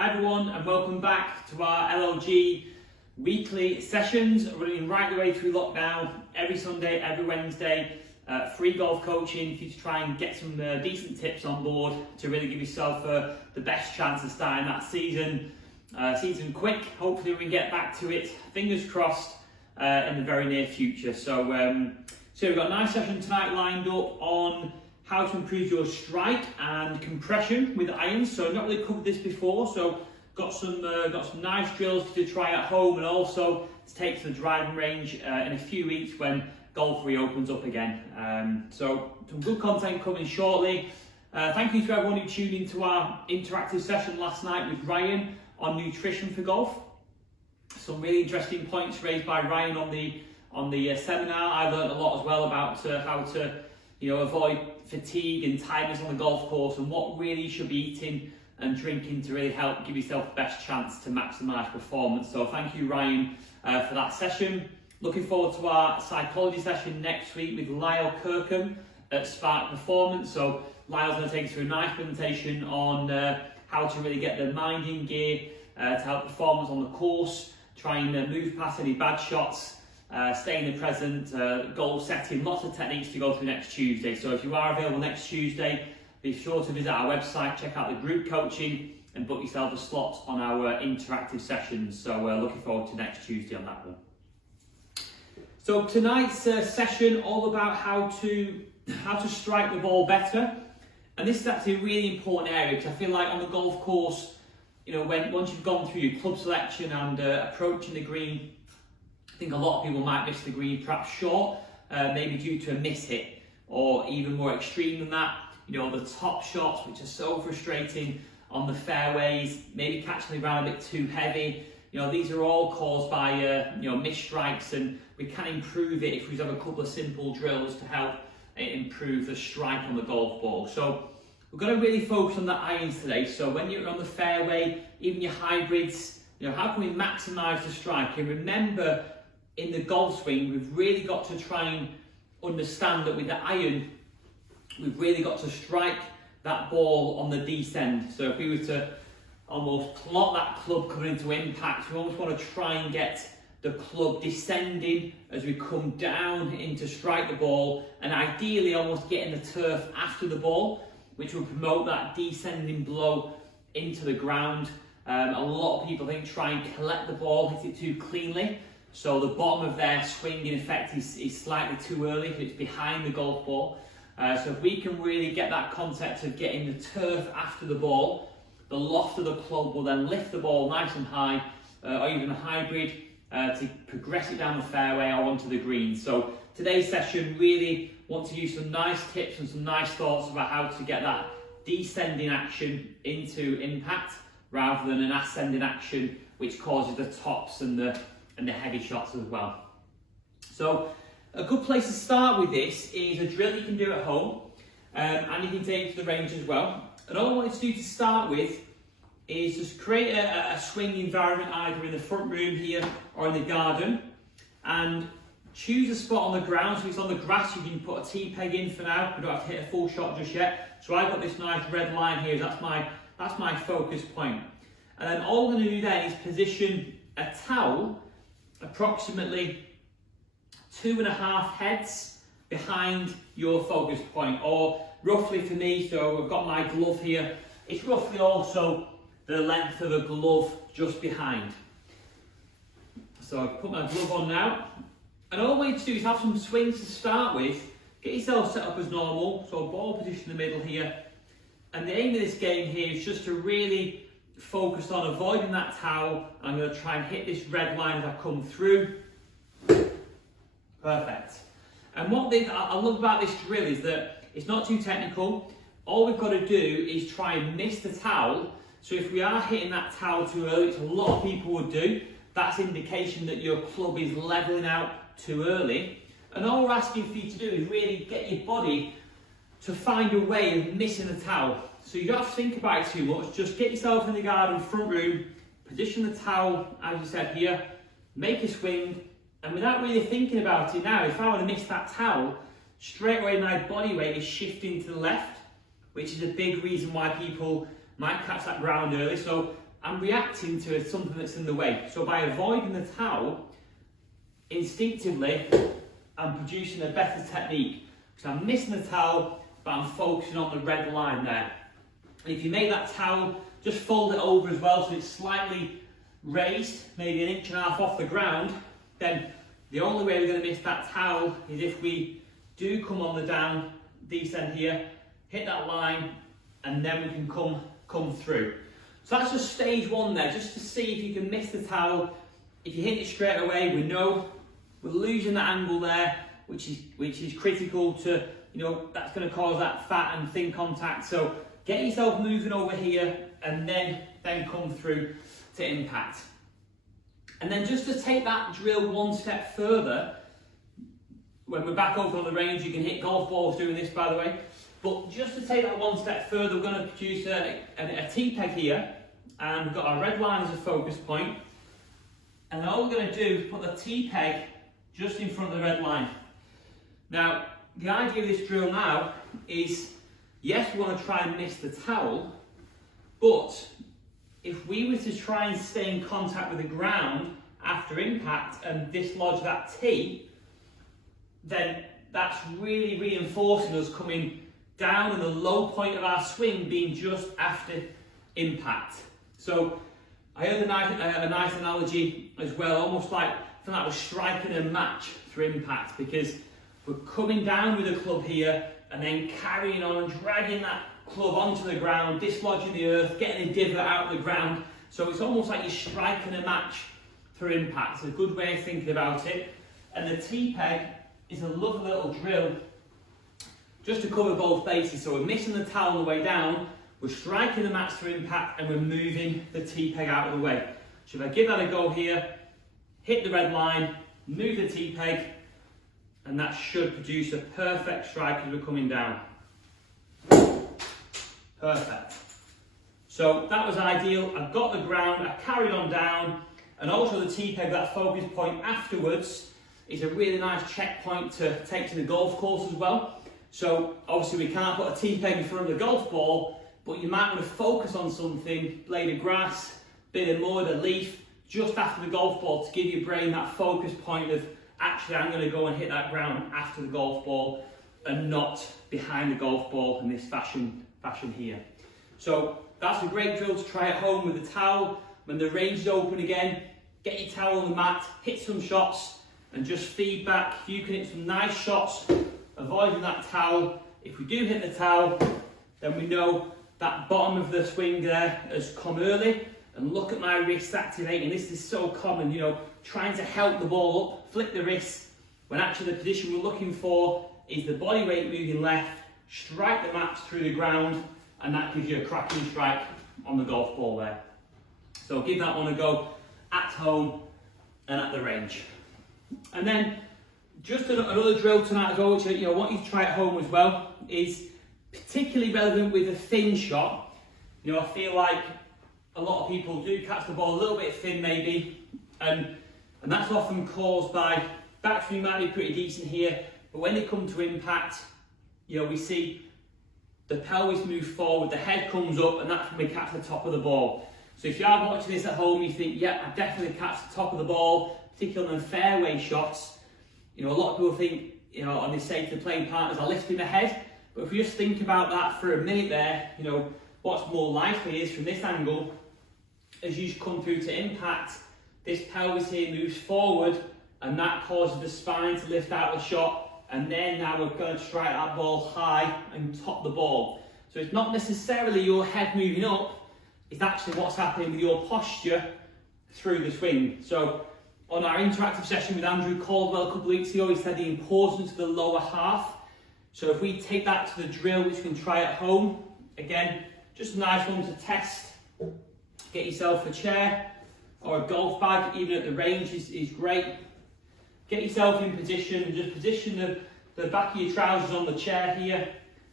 Hi everyone and welcome back to our LLG weekly sessions, running right the way through lockdown, every Sunday, every Wednesday, free golf coaching for you to try and get some decent tips on board to really give yourself the best chance of starting that season quick. Hopefully we can get back to it, fingers crossed, in the very near future. So we've got a nice session tonight lined up on how to improve your strike and compression with irons. So I've not really covered this before, so got some nice drills to try at home and also to take to the driving range in a few weeks when golf reopens up again. So some good content coming shortly. Thank you to everyone who tuned into our interactive session last night with Ryan on nutrition for golf. Some really interesting points raised by Ryan on the seminar. I learned a lot as well about how to avoid fatigue and tiredness on the golf course and what really you should be eating and drinking to really help give yourself the best chance to maximise performance. So thank you, Ryan, for that session. Looking forward to our psychology session next week with Lyle Kirkham at Spark Performance. So Lyle's going to take us through a nice presentation on how to really get the mind in gear to help performance on the course, try and move past any bad shots, stay in the present, goal setting, lots of techniques to go through next Tuesday. So if you are available next Tuesday, be sure to visit our website, check out the group coaching and book yourself a slot on our interactive sessions. So looking forward to next Tuesday on that one. So tonight's session all about how to strike the ball better. And this is actually a really important area because I feel like on the golf course, once you've gone through your club selection and approaching the green, I think a lot of people might miss the green perhaps short, maybe due to a miss hit, or even more extreme than that, the top shots, which are so frustrating on the fairways, maybe catching the ground a bit too heavy. These are all caused by missed strikes, and we can improve it if we have a couple of simple drills to help improve the strike on the golf ball. So we're going to really focus on the irons today. So when you're on the fairway, even your hybrids, how can we maximise the strike? And remember, in the golf swing, we've really got to try and understand that with the iron, we've really got to strike that ball on the descend. So if we were to almost plot that club coming into impact, we almost want to try and get the club descending as we come down in to strike the ball, and ideally almost getting the turf after the ball, which will promote that descending blow into the ground. A lot of people think try and collect the ball, hit it too cleanly. So the bottom of their swing in effect is slightly too early, it's behind the golf ball. So if we can really get that concept of getting the turf after the ball, the loft of the club will then lift the ball nice and high, or even a hybrid, to progress it down the fairway or onto the green. So today's session really want to use some nice tips and some nice thoughts about how to get that descending action into impact rather than an ascending action which causes the tops and the heavy shots as well. So a good place to start with this is a drill you can do at home, and you can take to the range as well. And all I wanted to do to start with is just create a swing environment either in the front room here or in the garden, and choose a spot on the ground. So if it's on the grass, you can put a tee peg in for now. We don't have to hit a full shot just yet. So I've got this nice red line here, that's my focus point. And then all we're going to do then is position a towel approximately 2.5 heads behind your focus point, or roughly for me, so I've got my glove here, it's roughly also the length of a glove just behind. So I've put my glove on now, and all we need to do is have some swings to start with, get yourself set up as normal, so ball position in the middle here, and the aim of this game here is just to really focus on avoiding that towel. I'm going to try and hit this red line as I come through. Perfect. And what I love about this drill is that it's not too technical. All we've got to do is try and miss the towel. So if we are hitting that towel too early, which a lot of people would do, that's indication that your club is levelling out too early. And all we're asking for you to do is really get your body to find a way of missing the towel. So you don't have to think about it too much, just get yourself in the garden front room, position the towel as you said here, make a swing, and without really thinking about it now, if I want to miss that towel, straight away my body weight is shifting to the left, which is a big reason why people might catch that ground early. So I'm reacting to something that's in the way. So by avoiding the towel, instinctively, I'm producing a better technique. So I'm missing the towel, but I'm focusing on the red line there. And if you make that towel, just fold it over as well so it's slightly raised, maybe 1.5 inches off the ground, then the only way we're going to miss that towel is if we do come on the down, descend here, hit that line, and then we can come through. So that's just stage one there, just to see if you can miss the towel. If you hit it straight away, we know we're losing that angle there, which is critical to, that's going to cause that fat and thin contact. So get yourself moving over here and then come through to impact. And then just to take that drill one step further, when we're back over on the range, you can hit golf balls doing this, by the way. But just to take that one step further, we're going to produce a T-peg here, and we've got our red line as a focus point. And then all we're going to do is put the T-peg just in front of the red line. Now, the idea of this drill now is, yes, we want to try and miss the towel, but if we were to try and stay in contact with the ground after impact and dislodge that T, then that's really reinforcing us coming down and the low point of our swing being just after impact. So I heard a nice analogy as well, almost like we're striking a match through impact, because we're coming down with the club here and then carrying on and dragging that club onto the ground, dislodging the earth, getting a divot out of the ground. So it's almost like you're striking a match through impact. It's a good way of thinking about it. And the T-peg is a lovely little drill just to cover both bases. So we're missing the towel on the way down, we're striking the match through impact, and we're moving the T-peg out of the way. So if I give that a go here, hit the red line, move the T-peg, and that should produce a perfect strike as we're coming down. Perfect. So that was ideal. I've got the ground, I carried on down, and also the T-peg, that focus point afterwards, is a really nice checkpoint to take to the golf course as well. So obviously we can't put a T-peg in front of the golf ball, but you might want to focus on something, blade of grass, bit of mud, a leaf, just after the golf ball to give your brain that focus point of, actually I'm going to go and hit that ground after the golf ball and not behind the golf ball in this fashion here. So that's a great drill to try at home with the towel. When the range is open again, get your towel on the mat, hit some shots, and just feedback. If you can hit some nice shots, avoiding that towel. If we do hit the towel, then we know that bottom of the swing there has come early. And look at my wrists activating. This is so common, trying to help the ball up, flick the wrist, when actually the position we're looking for is the body weight moving left, strike the match through the ground, and that gives you a cracking strike on the golf ball there. So give that one a go at home and at the range. And then just another drill tonight as well, which I want you to try at home as well, is particularly relevant with a thin shot. I feel like a lot of people do catch the ball a little bit thin maybe, and that's often caused by backswing might be pretty decent here, but when they come to impact, we see the pelvis move forward, the head comes up, and that's when we catch the top of the ball. So if you are watching this at home, you think, yeah, I definitely catch the top of the ball, particularly on fairway shots. A lot of people think, and they say to the playing partners, I lift my head. But if we just think about that for a minute there, what's more likely is from this angle, as you come through to impact, this pelvis here moves forward, and that causes the spine to lift out the shot, and then now we're going to strike that ball high and top the ball. So it's not necessarily your head moving up, it's actually what's happening with your posture through the swing. So on our interactive session with Andrew Caldwell a couple of weeks ago, he said the importance of the lower half. So if we take that to the drill, which you can try at home, again, just a nice one to test. Get yourself a chair or a golf bag, even at the range is great. Get yourself in position and just position the back of your trousers on the chair here.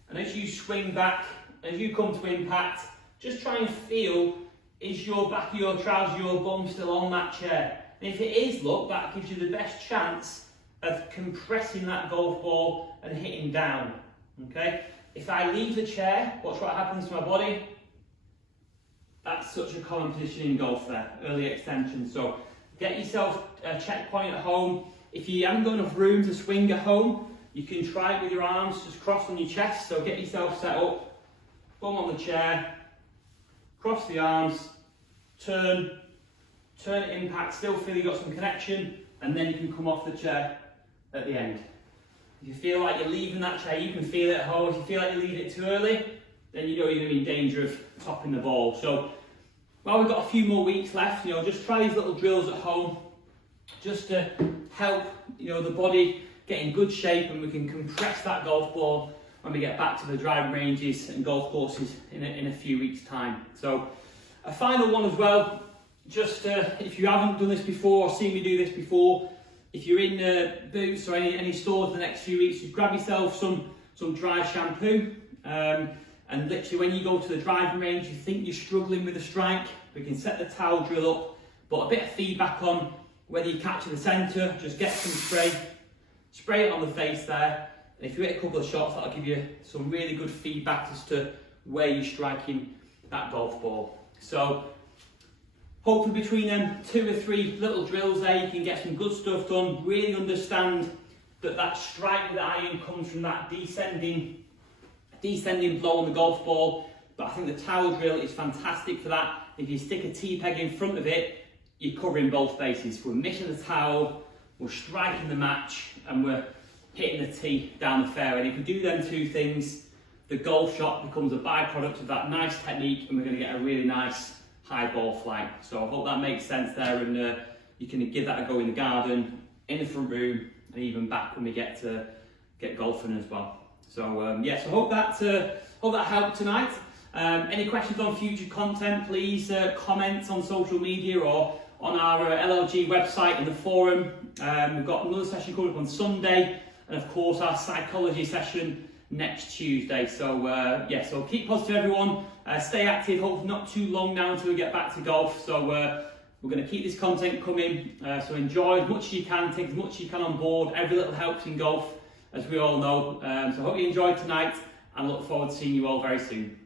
And as you swing back, as you come to impact, just try and feel, is your back of your trousers, your bum still on that chair? And if it is, look, that gives you the best chance of compressing that golf ball and hitting down, okay? If I leave the chair, watch what happens to my body. That's such a common position in golf there, early extension. So get yourself a checkpoint at home. If you haven't got enough room to swing at home, you can try it with your arms just crossed on your chest. So get yourself set up, bum on the chair, cross the arms, turn it impact, still feel you've got some connection, and then you can come off the chair at the end. If you feel like you're leaving that chair, you can feel it at home. If you feel like you leave it too early, then you know you're going to be in danger of topping the ball. So while we've got a few more weeks left, just try these little drills at home just to help the body get in good shape, and we can compress that golf ball when we get back to the driving ranges and golf courses in a few weeks' time. So a final one as well, just if you haven't done this before or seen me do this before, if you're in Boots or any stores the next few weeks, you grab yourself some dry shampoo, and literally when you go to the driving range, you think you're struggling with a strike, we can set the towel drill up, but a bit of feedback on whether you catch in the centre, just get some spray it on the face there, and if you hit a couple of shots, that'll give you some really good feedback as to where you're striking that golf ball. So hopefully between them 2 or 3 little drills there, you can get some good stuff done, really understand that strike with the iron comes from that descending blow on the golf ball, but I think the towel drill is fantastic for that. If you stick a T-peg in front of it, you're covering both bases. We're missing the towel, we're striking the match, and we're hitting the tee down the fairway. And if we do them 2 things, the golf shot becomes a byproduct of that nice technique, and we're going to get a really nice high ball flight. So I hope that makes sense there, and you can give that a go in the garden, in the front room, and even back when we get golfing as well. So yes, I hope that helped tonight. Any questions on future content, please comment on social media or on our LLG website in the forum. We've got another session coming up on Sunday, and of course our psychology session next Tuesday. So yeah, so keep positive everyone, stay active, hopefully not too long now until we get back to golf. So we're going to keep this content coming, so enjoy as much as you can, take as much as you can on board. Every little helps in golf, as we all know. So I hope you enjoyed tonight, and look forward to seeing you all very soon.